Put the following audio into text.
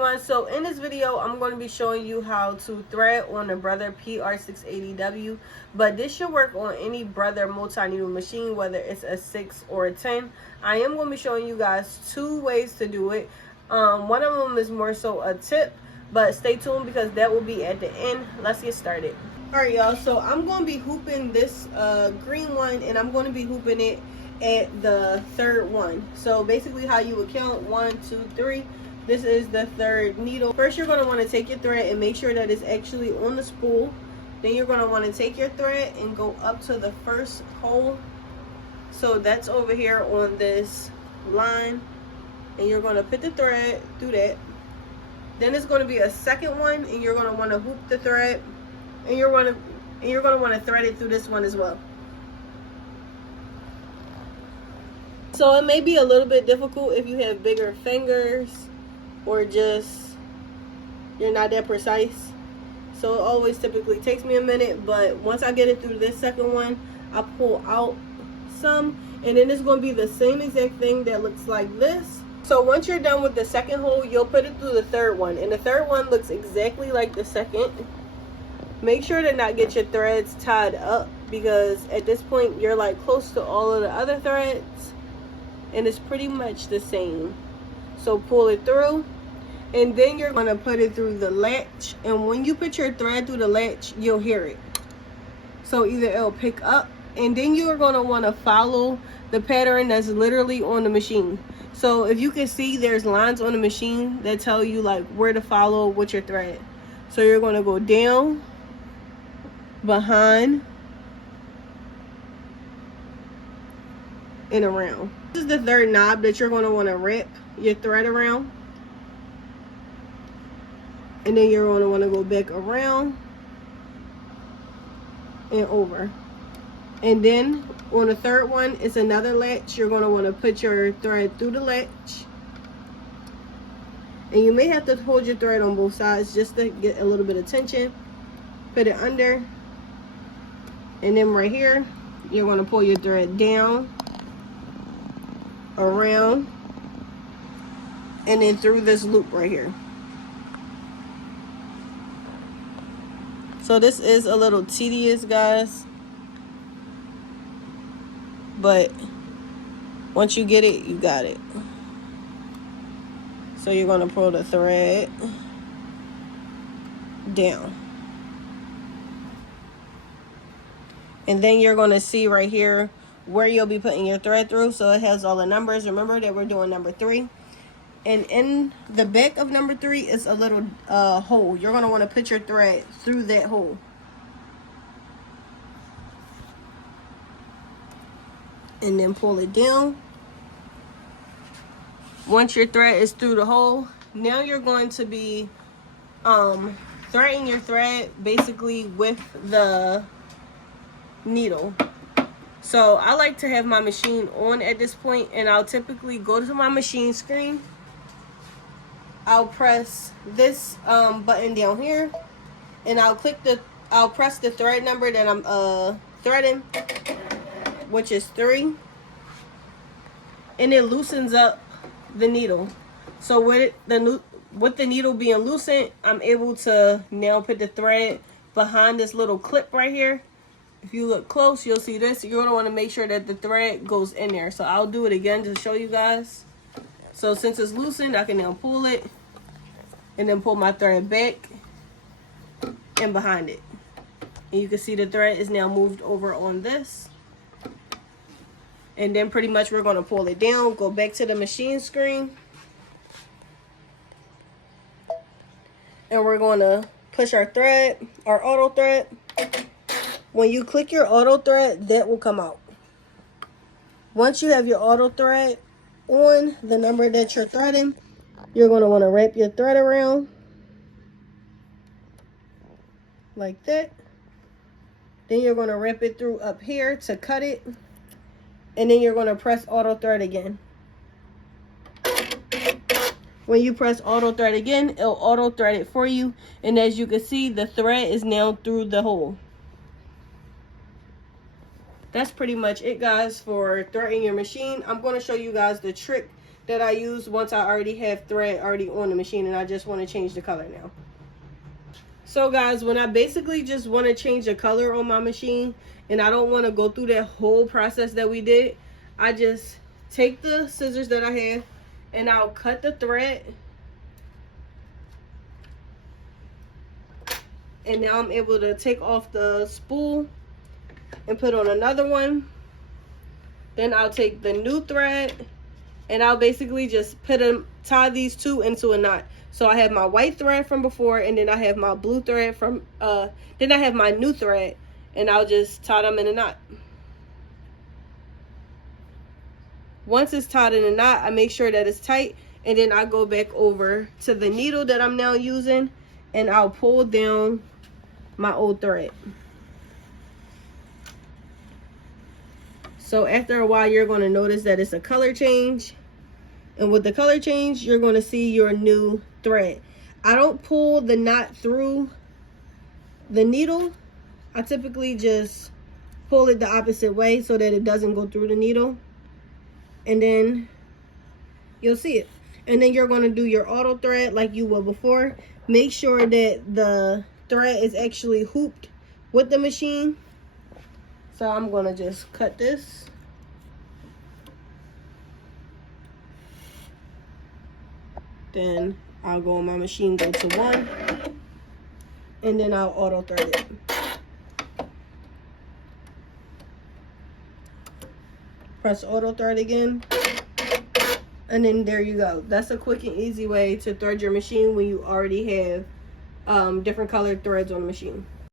everyone, so in this video I'm going to be showing you how to thread on the Brother PR680W, but this should work on any Brother multi-needle machine, whether it's a 6 or a 10. I am going to be showing you guys 2 ways to do it. One of them is more so a tip, but stay tuned because that will be at the end. Let's get started. Alright y'all, so I'm going to be hooping this green one, and I'm going to be hooping it at the third one. So basically how you would count 1, 2, 3. This is the third needle. First you're going to want to take your thread and make sure that it's actually on the spool. Then you're going to want to take your thread and go up to the first hole. So that's over here on this line, and you're going to put the thread through that. Then it's going to be a second one, and you're going to want to hoop the thread, and you're going to want to thread it through this one as well. So it may be a little bit difficult if you have bigger fingers or just you're not that precise. So it always typically takes me a minute, but once I get it through this second one, I pull out some, and then it's going to be the same exact thing that looks like this. So once you're done with the second hole, you'll put it through the third one, and the third one looks exactly like the second. Make sure to not get your threads tied up, because at this point you're like close to all of the other threads and it's pretty much the same. So pull it through, and then you're going to put it through the latch, and when you put your thread through the latch, you'll hear it. So either it'll pick up, and then you're going to want to follow the pattern that's literally on the machine. So if you can see, there's lines on the machine that tell you like where to follow with your thread. So you're going to go down, behind, and around. This is the third knob that you're going to want to wrap your thread around, and then you're going to want to go back around and over. And then on the third one, it's another latch. You're going to want to put your thread through the latch, and you may have to hold your thread on both sides just to get a little bit of tension. Put it under, and then right here you're going to pull your thread down, around, and then through this loop right here. So this is a little tedious, guys, but once you get it, you got it. So you're going to pull the thread down, and then you're going to see right here where you'll be putting your thread through. So it has all the numbers. Remember that we're doing number 3, and in the back of number 3 is a little hole. You're going to want to put your thread through that hole, and then pull it down. Once your thread is through the hole, now you're going to be threading your thread basically with the needle. So I like to have my machine on at this point, and I'll typically go to my machine screen. I'll press this button down here, and I'll press the thread number that I'm threading, which is 3, and it loosens up the needle. So with the needle being loosened, I'm able to now put the thread behind this little clip right here. If you look close, you'll see this. You're going to want to make sure that the thread goes in there. So I'll do it again to show you guys. So since it's loosened, I can now pull it, and then pull my thread back and behind it. And you can see the thread is now moved over on this. And then pretty much we're going to pull it down, go back to the machine screen, and we're going to push our thread, our auto thread. When you click your auto thread, that will come out. Once you have your auto thread on the number that you're threading, you're going to want to wrap your thread around like that. Then you're going to wrap it through up here to cut it, and then you're going to press auto thread again. When you press auto thread again, it'll auto thread it for you, and as you can see, the thread is now through the hole. That's pretty much it, guys, for threading your machine. I'm going to show you guys the trick that I use once I already have thread already on the machine and I just want to change the color now. So guys, when I basically just want to change the color on my machine and I don't want to go through that whole process that we did, I just take the scissors that I have and I'll cut the thread. And now I'm able to take off the spool and put on another one. Then I'll take the new thread and I'll basically just tie these two into a knot. So I have my white thread from before, and then I have my blue thread from, then I have my new thread, and I'll just tie them in a knot. Once it's tied in a knot, I make sure that it's tight, and then I go back over to the needle that I'm now using, and I'll pull down my old thread. So after a while, you're going to notice that it's a color change. And with the color change, you're going to see your new thread. I don't pull the knot through the needle. I typically just pull it the opposite way so that it doesn't go through the needle. And then you'll see it. And then you're going to do your auto thread like you would before. Make sure that the thread is actually hooped with the machine. So I'm going to just cut this. Then I'll go on my machine, go to 1, and then I'll auto thread it. Press auto thread again, and then there you go. That's a quick and easy way to thread your machine when you already have different colored threads on the machine.